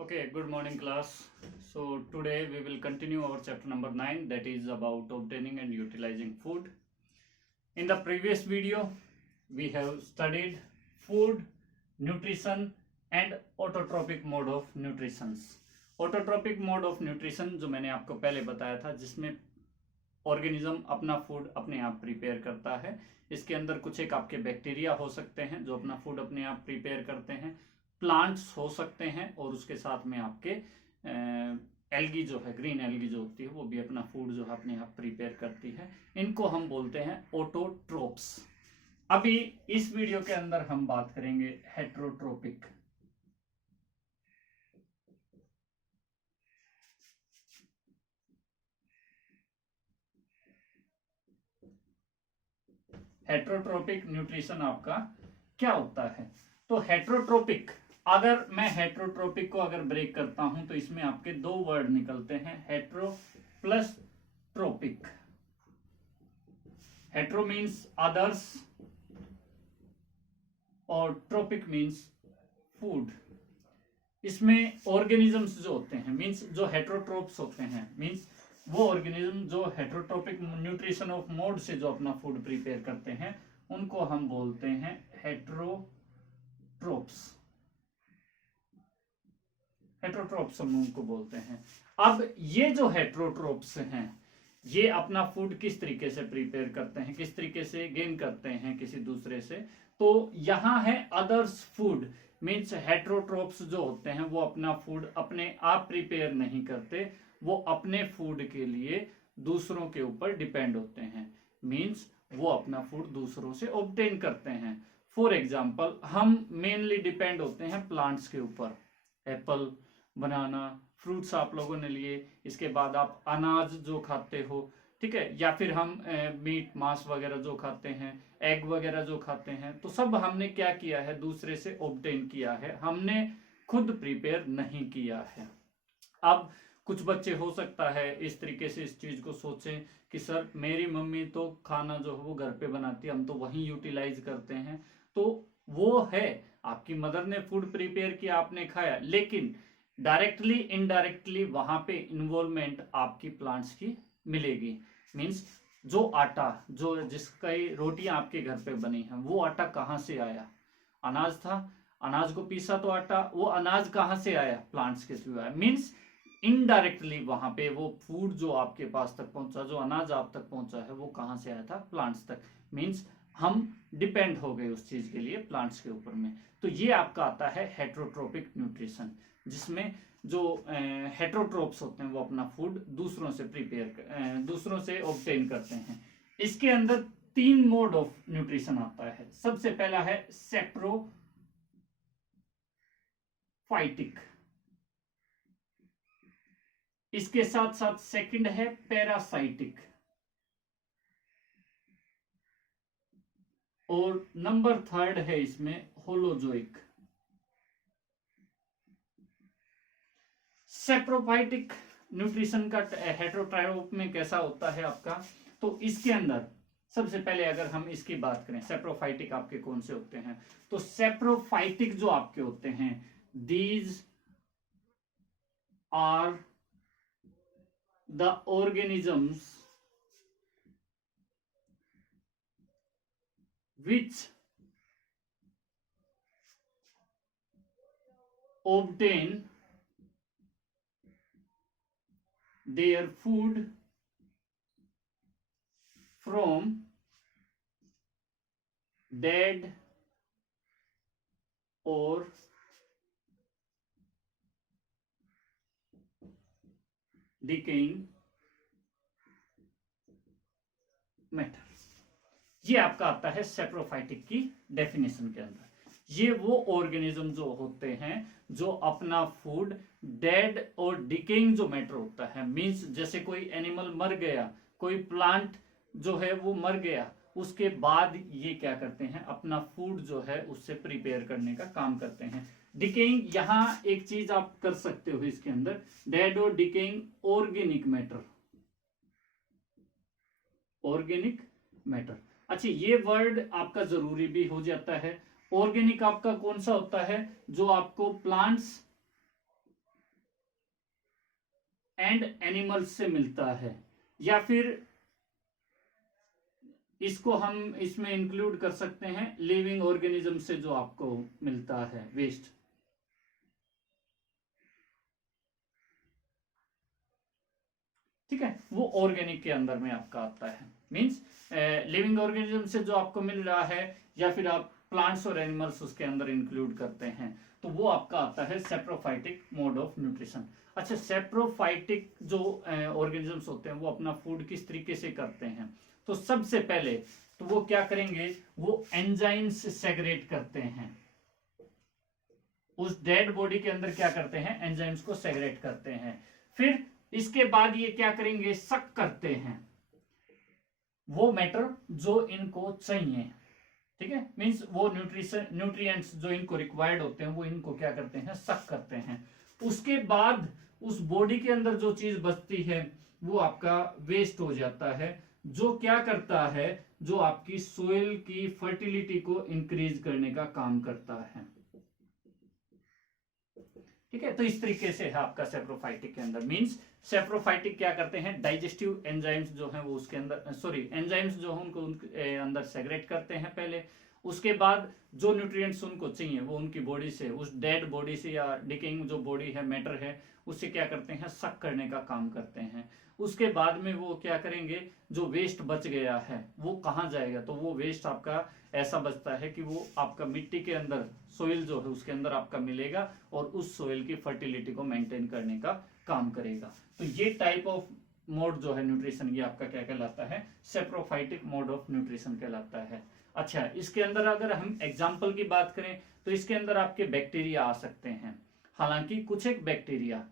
Okay, good morning class. So today we will continue our chapter number 9, that is about obtaining and utilizing food. In the previous video we have studied food, nutrition and autotrophic mode of nutrition. Autotrophic mode of nutrition जो मैंने आपको पहले बताया था, जिसमें organism अपना food अपने आप प्रिपेयर करता है। इसके अंदर कुछ एक आपके बैक्टीरिया हो सकते हैं जो अपना फूड अपने आप प्रिपेयर करते हैं, प्लांट्स हो सकते हैं और उसके साथ में आपके एल्गी जो है, ग्रीन एल्गी जो होती है, वो भी अपना फूड जो है अपने आप प्रिपेयर करती है। इनको हम बोलते हैं ऑटोट्रोप्स। अभी इस वीडियो के अंदर हम बात करेंगे हेट्रोट्रोपिक। हेट्रोट्रोपिक न्यूट्रिशन आपका क्या होता है? तो हेट्रोट्रोपिक, अगर मैं हेट्रोट्रोपिक को अगर ब्रेक करता हूं तो इसमें आपके दो वर्ड निकलते हैं, hetero plus trophic. Hetero means others और ट्रोपिक मीन्स फूड। इसमें ऑर्गेनिजम्स जो होते हैं, मीन्स जो हेट्रोट्रोप्स होते हैं, मीन्स वो ऑर्गेनिज्म जो हेट्रोट्रोपिक न्यूट्रिशन ऑफ मोड से जो अपना फूड प्रिपेयर करते हैं, उनको हम बोलते हैं हेट्रोट्रोप्स। हेट्रोट्रोप्स हम उनको बोलते हैं। अब ये जो हेट्रोट्रोप्स हैं, ये अपना फूड किस तरीके से प्रिपेयर करते हैं, किस तरीके से गेन करते हैं किसी दूसरे से? तो यहां है अदर्स फूड, मीन्स हेट्रोट्रोप्स जो होते हैं वो अपना फूड अपने आप प्रिपेयर नहीं करते, वो अपने फूड के लिए दूसरों के ऊपर डिपेंड होते हैं। मीन्स वो अपना फूड दूसरों से ऑब्टेन करते हैं। फॉर एग्जाम्पल, हम मेनली डिपेंड होते हैं प्लांट्स के ऊपर। एप्पल, बनाना, फ्रूट्स आप लोगों ने लिए, इसके बाद आप अनाज जो खाते हो, ठीक है, या फिर हम मीट मांस वगैरह जो खाते हैं, एग वगैरह जो खाते हैं, तो सब हमने क्या किया है? दूसरे से ऑब्टेन किया है, हमने खुद प्रिपेयर नहीं किया है। अब कुछ बच्चे हो सकता है इस तरीके से इस चीज को सोचें कि सर मेरी मम्मी तो खाना जो है वो घर पे बनाती है, हम तो वही यूटिलाइज करते हैं। तो वो है, आपकी मदर ने फूड प्रिपेयर किया, आपने खाया, लेकिन डायरेक्टली इनडायरेक्टली वहां पे इन्वॉल्वमेंट आपकी प्लांट्स की मिलेगी। मीन्स जो आटा, जो जिसकी रोटियां आपके घर पे बनी हैं, वो आटा कहाँ से आया? अनाज था, अनाज को पीसा तो आटा, वो अनाज कहाँ से आया? प्लांट्स के थ्रू आया। मीन्स इनडायरेक्टली वहां पे वो फूड जो आपके पास तक पहुंचा, जो अनाज आप तक पहुंचा है, वो कहां से आया था? प्लांट्स तक। मीन्स हम डिपेंड हो गए उस चीज के लिए प्लांट्स के ऊपर में। तो ये आपका आता है हेट्रोट्रोपिक न्यूट्रिशन, जिसमें जो हेट्रोट्रोप्स होते हैं वो अपना फूड दूसरों से दूसरों से ऑब्टेन करते हैं। इसके अंदर तीन मोड ऑफ न्यूट्रिशन आता है। सबसे पहला है सेप्रोफाइटिक, इसके साथ साथ सेकंड है पैरासाइटिक, और नंबर थर्ड है इसमें होलोजोइक। सेप्रोफाइटिक न्यूट्रिशन का हेट्रोट्रोप में कैसा होता है आपका? तो इसके अंदर सबसे पहले अगर हम इसकी बात करें, सेप्रोफाइटिक आपके कौन से होते हैं? तो सेप्रोफाइटिक जो आपके होते हैं, these are the organisms which obtain their food from dead or decaying matter. ये आपका आता है सेप्रोफाइटिक की डेफिनेशन के अंदर। ये वो ऑर्गेनिज्म जो होते हैं जो अपना फूड डेड और डिकेइंग जो मैटर होता है, मींस जैसे कोई एनिमल मर गया, कोई प्लांट जो है वो मर गया, उसके बाद ये क्या करते हैं? अपना फूड जो है उससे प्रिपेयर करने का काम करते हैं। डिकेइंग, यहां एक चीज आप कर सकते हो इसके अंदर, डेड और decaying organic matter, organic matter. अच्छा, ये वर्ड आपका जरूरी भी हो जाता है। ऑर्गेनिक आपका कौन सा होता है? जो आपको प्लांट्स एंड एनिमल्स से मिलता है, या फिर इसको हम इसमें इंक्लूड कर सकते हैं लिविंग ऑर्गेनिज्म से जो आपको मिलता है वेस्ट। ठीक है, वो ऑर्गेनिक के अंदर में आपका आता है। मींस लिविंग ऑर्गेनिज्म से जो आपको मिल रहा है, या फिर आप प्लांट्स और एनिमल्स उसके अंदर इंक्लूड करते हैं, तो वो आपका आता है सेप्रोफाइटिक मोड ऑफ न्यूट्रिशन। अच्छा, सेप्रोफाइटिक जो ऑर्गेनिजम्स होते हैं वो अपना फूड किस तरीके से करते हैं? तो सबसे पहले तो वो क्या करेंगे, वो एंजाइम्स सेग्रेट करते हैं। उस डेड बॉडी के अंदर क्या करते हैं, एंजाइम्स को सेग्रेट करते हैं। फिर इसके बाद ये क्या करेंगे, सक करते हैं वो मैटर जो इनको चाहिए। ठीक है, मींस वो न्यूट्रिएंट्स जो इनको रिक्वायर्ड होते हैं वो इनको क्या करते हैं, सक करते हैं। उसके बाद उस बॉडी के अंदर जो चीज बचती है वो आपका वेस्ट हो जाता है, जो क्या करता है, जो आपकी सोइल की फर्टिलिटी को इंक्रीज करने का काम करता है। ठीक है, तो इस तरीके से है आपका सेप्रोफाइटिक के अंदर। मींस सेप्रोफाइटिक क्या करते हैं, डाइजेस्टिव एंजाइम्स जो हैं वो उसके अंदर, सॉरी एंजाइम्स जो हैं उनको उनके अंदर सेग्रेट करते हैं पहले। उसके बाद जो न्यूट्रिएंट्स उनको चाहिए वो उनकी बॉडी से, उस डेड बॉडी से या डिकेइंग जो बॉडी है, मैटर है, उससे क्या करते हैं, सक करने का काम करते हैं। उसके बाद में वो क्या करेंगे, जो वेस्ट बच गया है वो कहाँ जाएगा, तो वो वेस्ट आपका ऐसा बचता है कि वो आपका मिट्टी के अंदर, सोइल जो है उसके अंदर आपका मिलेगा और उस सोइल की फर्टिलिटी को मेंटेन करने का काम करेगा। तो ये टाइप ऑफ मोड जो है न्यूट्रिशन, ये आपका क्या कहलाता है, सेप्रोफाइटिक मोड ऑफ न्यूट्रिशन कहलाता है। अच्छा, इसके अंदर अगर हम एग्जाम्पल की बात करें तो इसके अंदर आपके बैक्टीरिया आ सकते हैं। हालांकि कुछ एक बैक्टीरिया,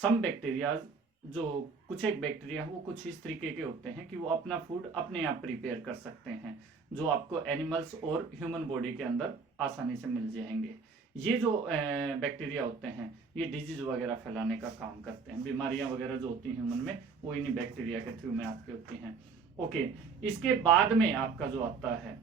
सम बैक्टीरिया, जो कुछ एक बैक्टीरिया वो कुछ इस तरीके के होते हैं कि वो अपना फूड अपने आप प्रिपेयर कर सकते हैं, जो आपको एनिमल्स और ह्यूमन बॉडी के अंदर आसानी से मिल जाएंगे। ये जो बैक्टीरिया होते हैं ये डिजीज वगैरह फैलाने का काम करते हैं। बीमारियां वगैरह जो होती हैं ह्यूमन में वो इन्हीं बैक्टीरिया के थ्रू में आपकी होती हैं। ओके, इसके बाद में आपका जो आता है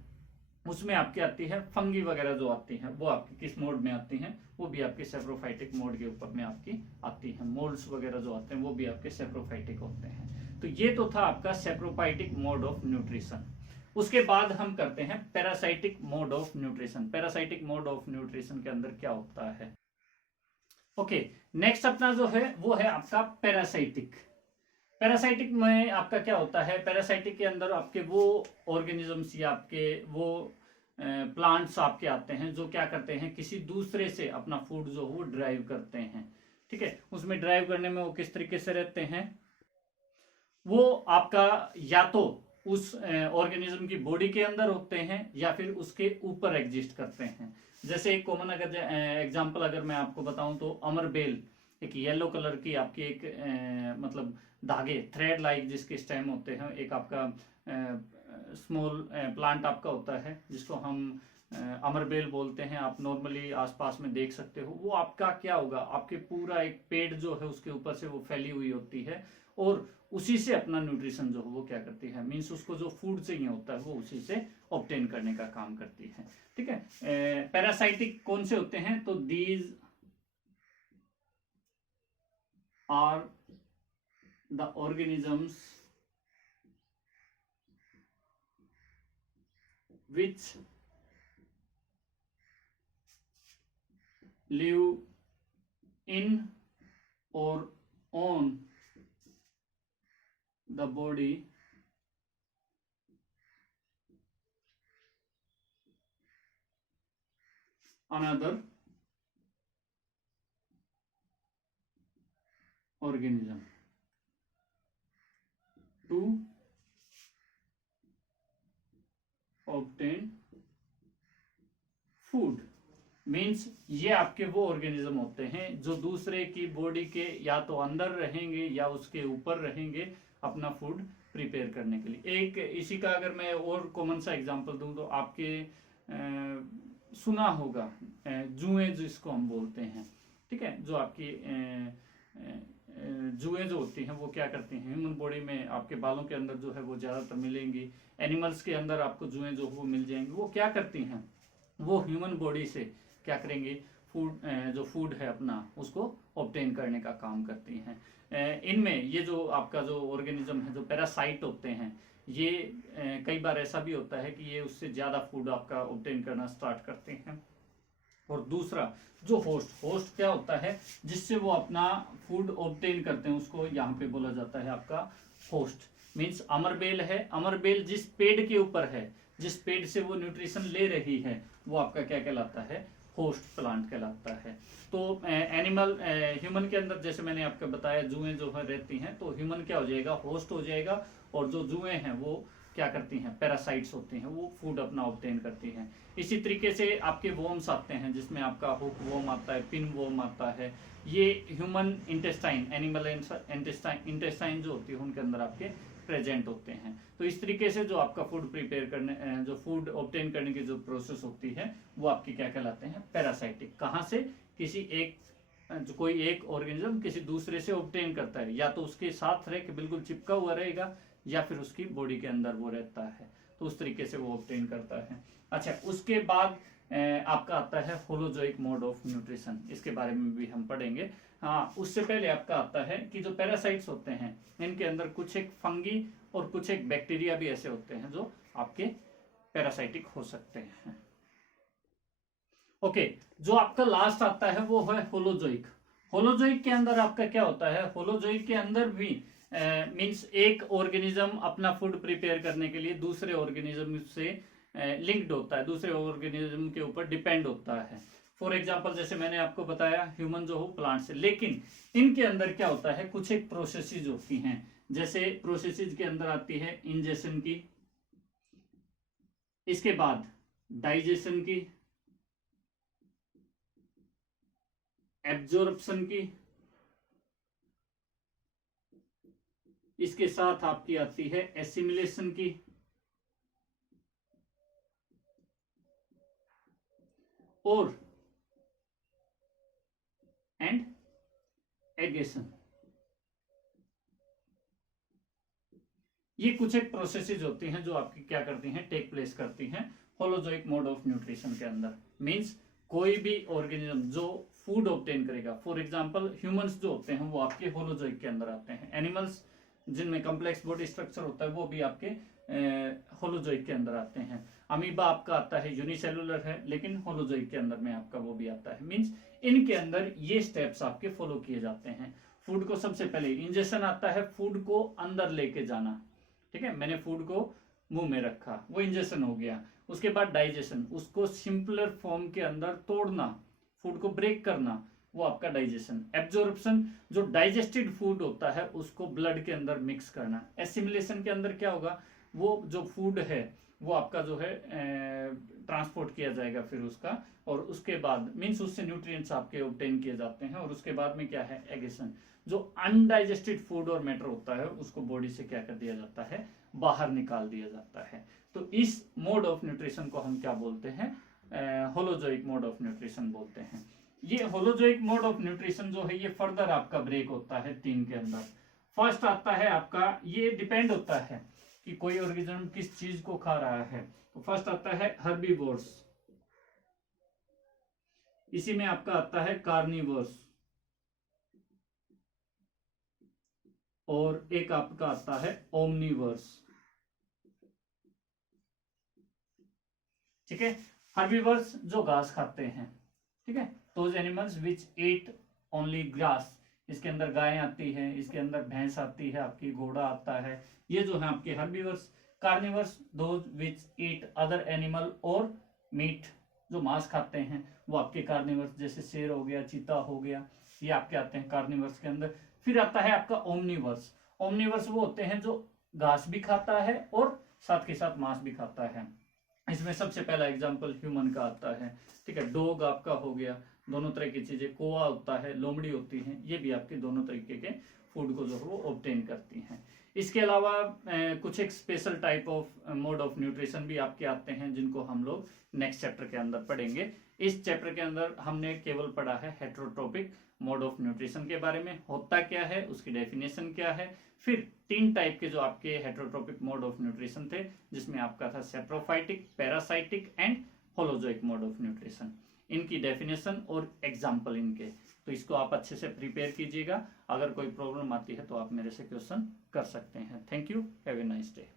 उसमें आपकी आती है फंगी वगैरह जो आती हैं, वो आपकी किस मोड में आती हैं, वो भी आपके सेप्रोफाइटिक मोड के ऊपर में आपकी आती हैं। मोल्ड्स वगैरह जो आते हैं वो भी आपके सेप्रोफाइटिक होते हैं। तो ये तो था आपका सेप्रोफाइटिक मोड ऑफ न्यूट्रिशन। उसके बाद हम करते हैं parasitic mode of nutrition. Parasitic mode of nutrition के अंदर क्या होता है? ओके, नेक्स्ट अपना जो है वो है आपका पैरासाइटिक। पैरासाइटिक में आपका क्या होता है, पैरासाइटिक के अंदर आपके वो ऑर्गेनिजम्स या आपके वो प्लांट्स आपके आते हैं जो क्या करते हैं, किसी दूसरे से अपना फूड जो वो ड्राइव करते हैं। ठीक है, उसमें ड्राइव करने में वो किस तरीके से रहते हैं, वो आपका या तो उस ऑर्गेनिज्म की बॉडी के अंदर होते हैं या फिर उसके ऊपर एग्जिस्ट करते हैं। जैसे एक कॉमन अगर एग्जांपल अगर मैं आपको बताऊं तो अमरबेल, एक येलो कलर की आपकी एक मतलब धागे, थ्रेड लाइक जिसके स्टेम होते हैं, एक आपका स्मॉल प्लांट आपका होता है जिसको हम अमरबेल बोलते हैं। आप नॉर्मली आसपास में देख सकते हो। वो आपका क्या होगा, आपके पूरा एक पेड़ जो है उसके ऊपर से वो फैली हुई होती है और उसी से अपना न्यूट्रिशन जो है वो क्या करती है, मीन्स उसको जो फूड चाहिए होता है वो उसी से ऑब्टेन करने का काम करती है। ठीक है, पैरासाइटिक कौन से होते हैं, तो these are the organisms which live in or on the body another organism to obtain food. Means ये आपके वो ऑर्गेनिज्म होते हैं जो दूसरे की बॉडी के या तो अंदर रहेंगे या उसके ऊपर रहेंगे अपना फूड प्रिपेयर करने के लिए। एक इसी का अगर मैं और कॉमन सा एग्जांपल दूं तो आपके सुना होगा जुएं जिसको हम बोलते हैं। ठीक है, जो आपकी जुएं जो होती हैं वो क्या करती हैं, ह्यूमन बॉडी में आपके बालों के अंदर जो है वो ज्यादातर मिलेंगी, एनिमल्स के अंदर आपको जुएं जो वो मिल जाएंगी। वो क्या करती हैं, वो ह्यूमन बॉडी से क्या करेंगे, फूड जो फूड है अपना उसको ऑब्टेन करने का काम करती हैं। इनमें ये जो आपका जो ऑर्गेनिज्म है, जो पैरासाइट होते हैं, ये कई बार ऐसा भी होता है कि ये उससे ज़्यादा फूड आपका ऑब्टेन करना स्टार्ट करते हैं। और दूसरा जो होस्ट क्या होता है जिससे वो अपना फूड ऑब्टेन करते हैं, उसको यहाँ पे बोला जाता है आपका होस्ट। मीन्स अमरबेल है, अमरबेल जिस पेड़ के ऊपर है, जिस पेड़ से वो न्यूट्रिशन ले रही है, वो आपका क्या कहलाता है, होस्ट प्लांट कहलाता है। तो एनिमल ह्यूमन के अंदर जैसे मैंने आपको बताया जुएं जो है रहती हैं, तो ह्यूमन क्या हो जाएगा, होस्ट हो जाएगा। और जो जुएं हैं वो क्या करती हैं, पैरासाइट्स होती हैं, वो फूड अपना ऑब्टेन करती हैं। इसी तरीके से आपके वॉर्म्स आते हैं, जिसमें आपका हुक वॉर्म आता है, पिन वॉर्म आता है। ये ह्यूमन इंटेस्टाइन, एनिमल इंटेस्टाइन जो होती है उनके अंदर आपके प्रेजेंट होते हैं। तो इस तरीके से जो आपका फूड प्रिपेयर करने, जो फूड ऑब्टेन करने की जो प्रोसेस होती है वो आपकी क्या कहलाते हैं, पैरासाइटिक। कहाँ से, किसी एक जो कोई एक ऑर्गेनिज्म किसी दूसरे से ऑब्टेन करता है, या तो उसके साथ रह के बिल्कुल चिपका हुआ रहेगा, या फिर उसकी बॉडी के अंदर वो रहता है, तो उस तरीके से वो ऑब्टेन करता है। अच्छा, उसके बाद आपका आता है होलोजोइक मोड ऑफ न्यूट्रिशन, इसके बारे में भी हम पढ़ेंगे। हाँ, उससे पहले आपका आता है कि जो पैरासाइट्स होते हैं इनके अंदर कुछ एक फंगी और कुछ एक बैक्टीरिया भी ऐसे होते हैं जो आपके पैरासाइटिक हो सकते हैं। ओके, जो आपका लास्ट आता है वो है होलोजोइक। होलोजोइक के अंदर आपका क्या होता है, होलोजोइक के अंदर भी मींस एक ऑर्गेनिज्म अपना फूड प्रिपेयर करने के लिए दूसरे ऑर्गेनिज्म से लिंक्ड होता है, दूसरे ऑर्गेनिज्म के ऊपर डिपेंड होता है। फॉर एग्जांपल जैसे मैंने आपको बताया ह्यूमन जो हो प्लांट से, लेकिन इनके अंदर क्या होता है, कुछ एक प्रोसेसेस होती हैं। जैसे प्रोसेसेस के अंदर आती है इंजेशन की, इसके बाद डाइजेशन की, एब्जॉर्प्शन की, इसके साथ आपकी आती है एसिमिलेशन की, और एंड एगेशन। ये कुछ एक प्रोसेसेस होती हैं जो आपकी क्या करती हैं, टेक प्लेस करती हैं होलोजोइक मोड ऑफ न्यूट्रिशन के अंदर। मींस कोई भी ऑर्गेनिज्म जो फूड ऑब्टेन करेगा, फॉर एग्जांपल ह्यूमंस जो होते हैं वो आपके होलोजोइक के अंदर आते हैं। एनिमल्स जिनमें कॉम्प्लेक्स बॉडी स्ट्रक्चर होता है वो भी आपके होलोजोइक के अंदर आते हैं। अमीबा आपका आता है यूनिसेलुलर है, लेकिन होलोजोइक के अंदर में आपका वो भी आता है। मींस इनके अंदर ये स्टेप्स आपके फॉलो किए जाते हैं। फूड को सबसे पहले इंजेक्शन आता है, फूड को अंदर लेके जाना, ठीक है, मैंने फूड को मुंह में रखा, वो इंजेक्शन हो गया। उसके बाद डाइजेशन, उसको सिंपलर फॉर्म के अंदर तोड़ना, फूड को ब्रेक करना, वो आपका डाइजेशन। एब्जॉर्प्शन, जो डाइजेस्टेड फूड होता है उसको ब्लड के अंदर मिक्स करना। एसिमिलेशन के अंदर क्या होगा, वो जो फूड है वो आपका जो है ट्रांसपोर्ट किया जाएगा फिर उसका, और उसके बाद मीन्स उससे न्यूट्रिएंट्स आपके ऑब्टेन किए जाते हैं। और उसके बाद में क्या है, एगेशन, जो अनडाइजेस्टेड फूड और मैटर होता है उसको बॉडी से क्या कर दिया जाता है, बाहर निकाल दिया जाता है। तो इस मोड ऑफ न्यूट्रिशन को हम क्या बोलते हैं, होलोजोइक मोड ऑफ न्यूट्रिशन बोलते हैं। ये होलोजोइक मोड ऑफ न्यूट्रिशन जो है ये फर्दर आपका ब्रेक होता है 3 के अंदर। फर्स्ट आता है आपका, ये डिपेंड होता है कि कोई ऑर्गेनिज्म किस चीज को खा रहा है। तो फर्स्ट आता है हर्बीवोर्स, इसी में आपका आता है कार्निवोर्स, और एक आपका आता है ओमनीवर्स। ठीक है, हर्बीवर्स जो घास खाते हैं, ठीक है, those animals which eat only grass. इसके अंदर गाय आती है, इसके अंदर भैंस आती है, आपकी घोड़ा आता है, ये जो है आपके herbivores. Carnivores those which eat other animal और मीट, जो मांस खाते हैं वो आपके कार्निवर्स, जैसे शेर हो गया, चीता हो गया, ये आपके आते हैं कार्निवर्स के अंदर। फिर आता है आपका ओमनीवर्स। ओमनीवर्स वो होते हैं जो घास भी खाता है और साथ के साथ मांस भी खाता है। इसमें सबसे पहला एग्जांपल ह्यूमन का आता है, ठीक है, डॉग आपका हो गया, दोनों तरह की चीजें, कोआ होता है, लोमड़ी होती है, ये भी आपके दोनों तरीके के फूड को जो है वो ऑब्टेन करती हैं। इसके अलावा कुछ एक special type of mode of nutrition भी आपके आते हैं, जिनको हम लोग नेक्स्ट चैप्टर के अंदर पढ़ेंगे। इस चैप्टर के अंदर हमने केवल पढ़ा है हेटेरोट्रोपिक मोड ऑफ न्यूट्रिशन के बारे में, होता क्या है, उसकी डेफिनेशन क्या है। फिर 3 टाइप के जो आपके हेटेरोट्रोपिक मोड ऑफ न्यूट्रिशन थे, जिसमें आपका था saprophytic, parasitic and holozoic mode of nutrition. इनकी डेफिनेशन और एग्जाम्पल इनके, तो इसको आप अच्छे से प्रिपेयर कीजिएगा। अगर कोई प्रॉब्लम आती है तो आप मेरे से क्वेश्चन कर सकते हैं। Thank you, have a nice day.